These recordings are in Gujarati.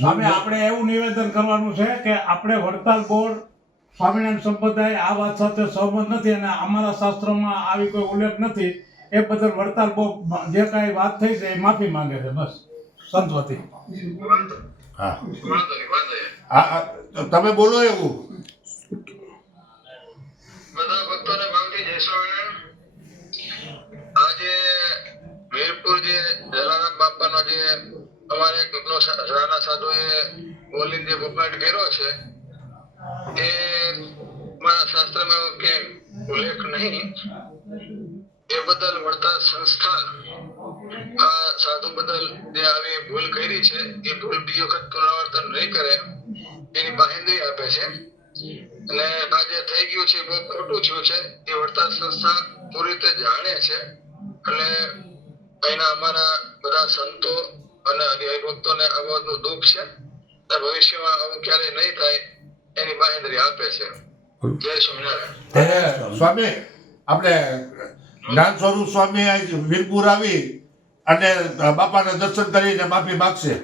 સામે આપણે એવું નિવેદન કરવાનું છે કે આપણે વડતાલ બોર્ડ સ્વામિનારાયણ સંપ્રદાય આ વાત સાથે સહમત નથી અને અમારા શાસ્ત્રોમાં આવી કોઈ ઉલ્લેખ નથી. એ બદલ વડતાલ બોર્ડ જે કાંઈ વાત થઈ છે એ માફી માંગે છે, બસ સંતવતી. હા હા, તમે બોલો એવું. બધા ભક્તોને ભાવથી જય સ્વામિનારાયણ. આજે વીરપુર જે જલારામ બાપાનો જે અમારે કેટલો રાણા સાધુએ બોલીને જે બફાટ કર્યો છે એ મારા શાસ્ત્રમાં ક્યાંય ઉલ્લેખ નહીં. એ બદલ વડતાલ સંસ્થા આ સાધુ બદલ જે આવી ભૂલ કરી છે એ ભૂલ બીજી વખત પુનરાવર્તન નહીં કરે એની બાહેંધરી આપે છે. અને આ જે થઈ ગયું છે બહુ ખોટું થયું છે એ વડતાલ સંસ્થા પૂરી રીતે જાણે છે. એટલે અહીંના અમારા બધા સંતો અને હરિભક્તોને આ બાબતનું દુઃખ છે. ભવિષ્યમાં આવું ક્યારેય નહીં થાય એની બાહેંધરી આપે છે. જય સ્વામિનારાયણ. સ્વામી, આપણે જ્ઞાન સ્વરૂપ સ્વામી વીરપુર આવી અને બાપાના દર્શન કરીને માફી માગશે.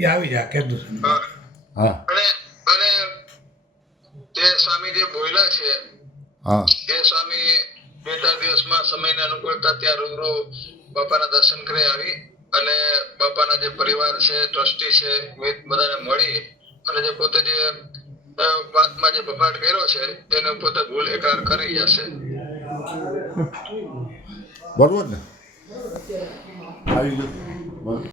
એ આવી જાય કીધું છે. હા અને જે સ્વામી જે બોલ્યા છે હા એ સ્વામી 2-4 દિવસમાં સમયને અનુકૂળતા ત્યાં રૂબરૂ બાપાના દર્શન કરી આવી અને બાપાના જે પરિવાર છે, ટ્રસ્ટી છે, બધાને મળી અને જે પોતે જે વાતમાં જે બફાટ કર્યો છે એને પોતે ભૂલ એકરાર કરી જશે. બરોબર ને આવી ગયું.